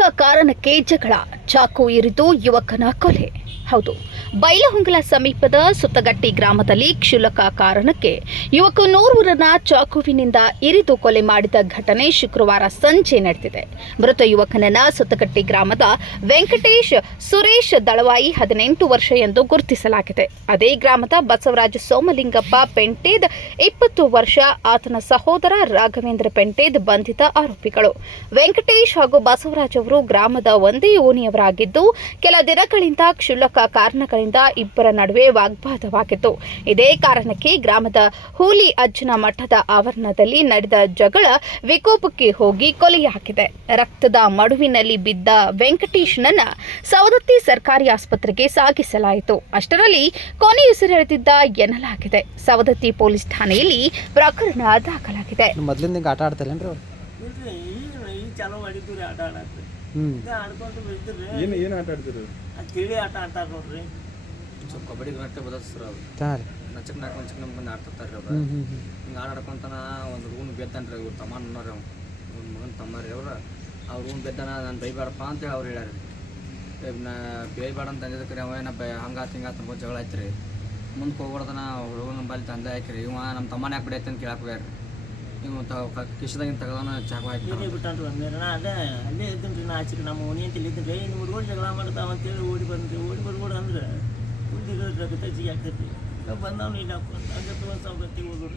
ಕಾರಣಕ್ಕೆ ಜಗಳ ಚಾಕು ಇರಿದು ಯುವಕನ ಕೊಲೆ. ಹೌದು. ಬೈಲಹೊಂಗಲ ಸಮೀಪದ ಸುತ್ತಗಟ್ಟಿ ಗ್ರಾಮದಲ್ಲಿ ಕ್ಷುಲಕ ಕಾರಣಕ್ಕೆ ಯುವಕನೋರ್ವರನ್ನ ಚಾಕುವಿನಿಂದ ಇರಿದು ಕೊಲೆ ಮಾಡಿದ ಘಟನೆ ಶುಕ್ರವಾರ ಸಂಜೆ ನಡೆದಿದೆ. ಮೃತ ಯುವಕನನ್ನ ಸುತ್ತಗಟ್ಟಿ ಗ್ರಾಮದ ವೆಂಕಟೇಶ್ ಸುರೇಶ್ ದಳವಾಯಿ ಹದಿನೆಂಟು ವರ್ಷ ಎಂದು ಗುರುತಿಸಲಾಗಿದೆ. ಅದೇ ಗ್ರಾಮದ ಬಸವರಾಜ ಸೋಮಲಿಂಗಪ್ಪ ಪೆಂಟೇದ್ ಇಪ್ಪತ್ತು ವರ್ಷ, ಆತನ ಸಹೋದರ ರಾಘವೇಂದ್ರ ಪೆಂಟೇದ್ ಬಂಧಿತ ಆರೋಪಿಗಳು. ವೆಂಕಟೇಶ್ ಹಾಗೂ ಬಸವರಾಜ್ ಅವರು ಗ್ರಾಮದ ಒಂದೇ ಓಣಿಯವರಾಗಿದ್ದು, ಕೆಲ ದಿನಗಳಿಂದ ಕ್ಷುಲ್ಲಕ ಕಾರಣಗಳಿಂದ ಇಬ್ಬರ ನಡುವೆ ವಾಗ್ವಾದವಾಗಿತ್ತು. ಇದೇ ಕಾರಣಕ್ಕೆ ಗ್ರಾಮದ ಹೂಲಿ ಅಜ್ಜನ ಮಠದ ಆವರಣದಲ್ಲಿ ನಡೆದ ಜಗಳ ವಿಕೋಪಕ್ಕೆ ಹೋಗಿ ಕೊಲೆಯಾಗಿದೆ. ರಕ್ತದ ಮಡುವಿನಲ್ಲಿ ಬಿದ್ದ ವೆಂಕಟೇಶ್ನನ್ನ ಸವದತ್ತಿ ಸರ್ಕಾರಿ ಆಸ್ಪತ್ರೆಗೆ ಸಾಗಿಸಲಾಯಿತು. ಅಷ್ಟರಲ್ಲಿ ಕೊನೆಯುಸಿರೆಳೆದಿದ್ದ ಎನ್ನಲಾಗಿದೆ. ಸವದತ್ತಿ ಪೊಲೀಸ್ ಠಾಣೆಯಲ್ಲಿ ಪ್ರಕರಣ ದಾಖಲಾಗಿದೆ. ಮೊದ್ಲಿಂದ ಆಟ ಆಡ್ತಾರೇನ್ರಿ ಅವ್ರು ಇಲ್ರಿ ಈಗ ಈಗ ಚಾಲೂ ಮಾಡಿದ್ದು ರೀ ಆಟ ಆಡಕ್ಕೆ ಹ್ಞೂ ಈಗ ಏನು ಏನು ಆಟ ಆಡ್ತಿರು ತಿಳಿ ಆಟ ಆಡ್ತಾರ ನೋಡ್ರಿ. ಸ್ವಲ್ಪ ಕಬಡ್ಡಿ ಗಂಟೆ ಬದಲಿಸ್ರು ಅವ್ರು. ಹಾಂ ರೀ ನಚಕ್ ನಾಲ್ಕು ಮಂಚಕ್ ನಮ್ಗೆ ಬಂದು ಆಡ್ತಿರ್ತಾರೆ ರೀ ಅವ್ರು. ಹಿಂಗೆ ಆಡಾಡ್ಕೊಂತಾನ ಒಂದು ರೂಮ್ ಬೆದ್ದಾನ ರೀ ಇವ್ರು ತಮ್ಮ ಅನ್ನೋರು ಅವ್ನು ಇವ್ರ ಮಗನ ತಮ್ಮ ರೀ ಅವ್ರು. ಅವ್ರ ರೂಮ್ ಬೆದ್ದಾನ ನಾನು ಬೈಬೇಡಪ್ಪ ಅಂತೇಳಿ ಅವ್ರು ಹೇಳ್ಯಾರ ರೀ. ನಾ ಬೇಯ್ಬೇಡ ಅಂತ ಅಂದಿದ್ದಕ್ಕೆ ಅವ ಏನ ಬೈ ಆತು ಹಿಂಗಾತ್ ಅಂತ ಜಗಳ ಆಯ್ತು ರೀ. ಮುಂದೆ ಹೋಗ್ಬಾರ್ದನ ಹುಡುಗನ ಬಳಿ ತಂದೆ ಹಾಕಿ ರೀ ಇವ ನಮ್ಮ ತಮ್ಮನ ಯಾಕೆ ಬಿಡೈತೆ ಅಂತ ಕೇಳಕ್ಕೆ ಹೋಗ್ಯಾರ ಇವ್ ತ ಕಿಶದಾಗಿನ ತಗದಾನ ಚಾಕು ಹಾಕಿ ಬಿಟ್ಟಾನ್ರಿ ಅದೇ ಅಲ್ಲೇ ಇದ್ದೀನಿ ನಮ್ಮ ಆಚೆಗೆ ನಮ್ಮ ಓಣಿ ಅಂತ ಇಲ್ಲಿದ್ದೀನಿ ನಿಮ್ಮ ಹುಡುಗರು ಜಗಳ ಮಾಡ್ತಾವ ಅಂತೇಳಿ ಓಡಿ ಬಂದು ಓಡಿ ಬರ್ಬೋದು ಅಂದ್ರೆ ಹುಡುಗಿಗಳು ಜಗತ್ತಜ್ಜಿಗೆ ಆಗ್ತೈತಿ ಬಂದವ್ನು ಈಗ ಹಂಗೆ ತಗೊಂಡು ಹೋದ್ರು.